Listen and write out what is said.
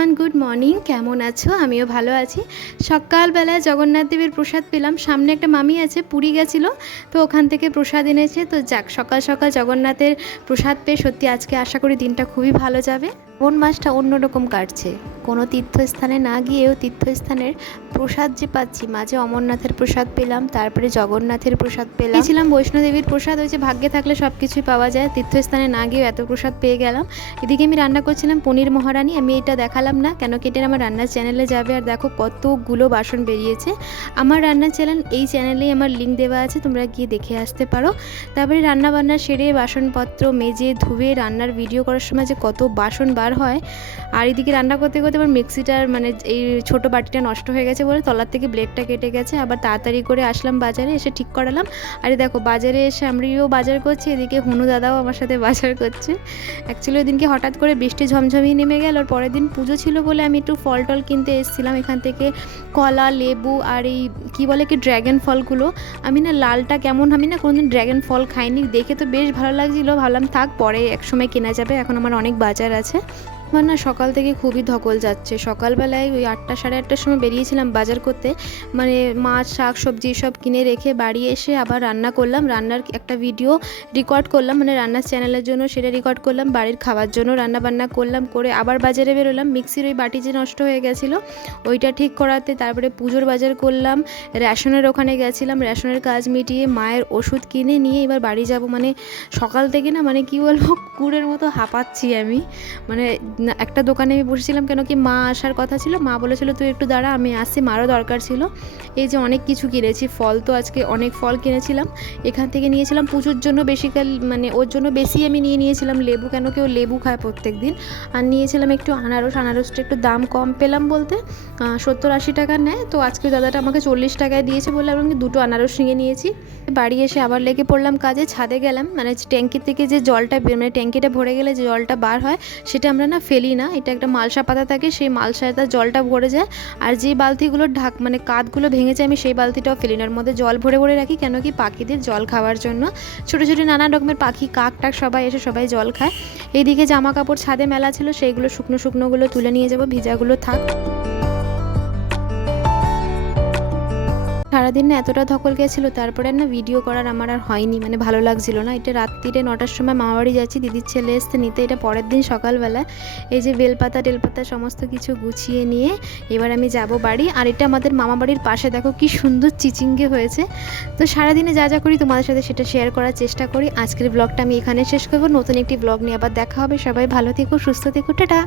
Everyone, good morning. কেমন আছো? আমিও ভালো আছি। সকালবেলায় জগন্নাথ দেবের প্রসাদ পেলাম। সামনে একটা মামি আছে, পুরী গেছিল, তো ওখান থেকে প্রসাদ এনেছে। তো যাক, সকাল সকাল জগন্নাথের প্রসাদ পেয়ে সত্যি আজকে আশা করি দিনটা খুবই ভালো যাবে। কোন মাসটা অন্যরকম কাটছে। কোনো তীর্থস্থানে না গিয়েও তীর্থস্থানের প্রসাদ যে পাচ্ছি, মাঝে অমরনাথের প্রসাদ পেলাম, তারপরে জগন্নাথের প্রসাদ পেলাম। ছিলাম বৈষ্ণোদেবীর প্রসাদ, ওই যে ভাগ্যে থাকলে সব কিছুই পাওয়া যায়। তীর্থস্থানে না গিয়েও এত প্রসাদ পেয়ে গেলাম। এদিকে আমি রান্না করছিলাম পনির মহারানি, আমি এটা দেখালাম না, কেন কেটে আমার রান্নার চ্যানেলে যাবে। আর দেখো কতগুলো বাসন বেরিয়েছে। আমার রান্নার চ্যানেল, এই চ্যানেলেই আমার লিঙ্ক দেওয়া আছে, তোমরা গিয়ে দেখে আসতে পারো। তারপরে রান্না বান্না সেরে বাসনপত্র মেজে ধুয়ে রান্নার ভিডিও করার সময় যে কত বাসন বার হয়। আর এদিকে রান্না করতে করতে আবার মিক্সিটার মানে এই ছোট বাটিটা নষ্ট হয়ে গেছে বলে তলার থেকে ব্লেডটা কেটে গেছে। আবার তাড়াতাড়ি করে আসলাম বাজারে, এসে ঠিক করালাম। আরে দেখো, বাজারে এসে আমরাও বাজার করছি, এদিকে হনু দাদাও আমার সাথে বাজার করছে। অ্যাকচুয়ালি ওদিনকে হঠাৎ করে বৃষ্টি ঝমঝমিয়ে নেমে গেল। আর পরের দিন পুজো ছিল বলে আমি একটু ফল টল কিনতে এসেছিলাম। এখান থেকে কলা, লেবু আর এই কী বলে কি ড্র্যাগন ফলগুলো। আমি না লালটা কেমন, আমি না কোনোদিন ড্র্যাগন ফল খাইনি। দেখে তো বেশ ভালো লাগছিল। ভাবলাম থাক, পরে একসময় কেনা যাবে। এখন আমার অনেক বাজার আছে। আমার না সকাল থেকে খুবই ধকল যাচ্ছে। সকালবেলায় ওই আটটা, সাড়ে আটটার সময় বেরিয়েছিলাম বাজার করতে। মানে মাছ, শাক, সবজি সব কিনে রেখে বাড়ি এসে আবার রান্না করলাম। রান্নার একটা ভিডিও রেকর্ড করলাম। মানে রান্নার চ্যানেলের জন্য সেটা রেকর্ড করলাম। বাড়ির খাওয়ার জন্য রান্না বান্না করলাম, করে আবার বাজারে বেরোলাম। মিক্সির ওই বাটি যে নষ্ট হয়ে গেছিল, ওইটা ঠিক করাতে তারপরে পুজোর বাজার করলাম। রেশনের ওখানে গেছিলাম। রেশনের কাজ মিটিয়ে মায়ের ওষুধ কিনে নিয়ে এবার বাড়ি যাব। মানে সকাল থেকে না মানে কি বলব কুড়ের মতো হাঁপাচ্ছি আমি। মানে একটা দোকানে আমি বসেছিলাম কেন কি মা আসার কথা ছিল। মা বলেছিল, তুই একটু দাঁড়া, আমি আসছি, মারও দরকার ছিল। এই যে অনেক কিছু কিনেছি, ফল তো আজকে অনেক ফল কিনেছিলাম। এখান থেকে নিয়েছিলাম পুজোর জন্য বেসিক্যাল মানে ওর জন্য বেশি আমি নিয়ে নিয়েছিলাম লেবু, কেন কেউ লেবু খায় প্রত্যেক দিন আর নিয়েছিলাম একটু আনারস, আনারসটা একটু দাম কম পেলাম বলতে সত্তর আশি টাকা নেয়। তো আজকে দাদাটা আমাকে চল্লিশ টাকায় দিয়েছে বলে আমি দুটো আনারস নিয়ে নিয়েছি। বাড়ি এসে আবার লেগে পড়লাম কাজে, ছাদে গেলাম। মানে ট্যাঙ্কি থেকে যে জলটা মানে ট্যাঙ্কিটা ভরে গেলে যে জলটা বার হয়, সেটা আমরা না ফেলি না, এটা একটা মালসা পাতা থাকে, সেই মালসাটা জলটা ভরে যায়, আর যে বালতিগুলোর ঢাক মানে কাঁধগুলো ভেঙেছে, আমি সেই বালতিটাও ফেলি না। ওর মধ্যে জল ভরে ভরে রাখি, কেন কি পাখিদের জল খাওয়ার জন্য। ছোটো ছোটো নানা রকমের পাখি, কাক টাক সবাই এসে সবাই জল খায়। এইদিকে জামা কাপড় ছাদে মেলা ছিল, সেইগুলো শুকনো শুকনোগুলো তুলে নিয়ে যাব, ভিজাগুলো থাক। সারাদিন না এতটা ধকল গেছিল, তারপরে না ভিডিও করার আমার আর হয়নি মানে ভালো লাগছিল না। এটা রাত্রিরে নটার সময় মামাবাড়ি যাচ্ছি, দিদির ছেলে এসতে নিতে, এটা পরের দিন সকালবেলা। এই যে বেলপাতা, টেলপাতা সমস্ত কিছু গুছিয়ে নিয়ে এবার আমি যাব বাড়ি। আর এটা আমাদের মামাবাড়ির পাশে, দেখো কি সুন্দর চিচিঙ্গে হয়েছে। তো সারাদিনে যা যা করি তোমাদের সাথে সেটা শেয়ার করার চেষ্টা করি। আজকের ব্লগটা আমি এখানে শেষ করব। নতুন একটি ব্লগ নিয়ে আবার দেখা হবে। সবাই ভালো থেকো, সুস্থ থেকো, টাটা!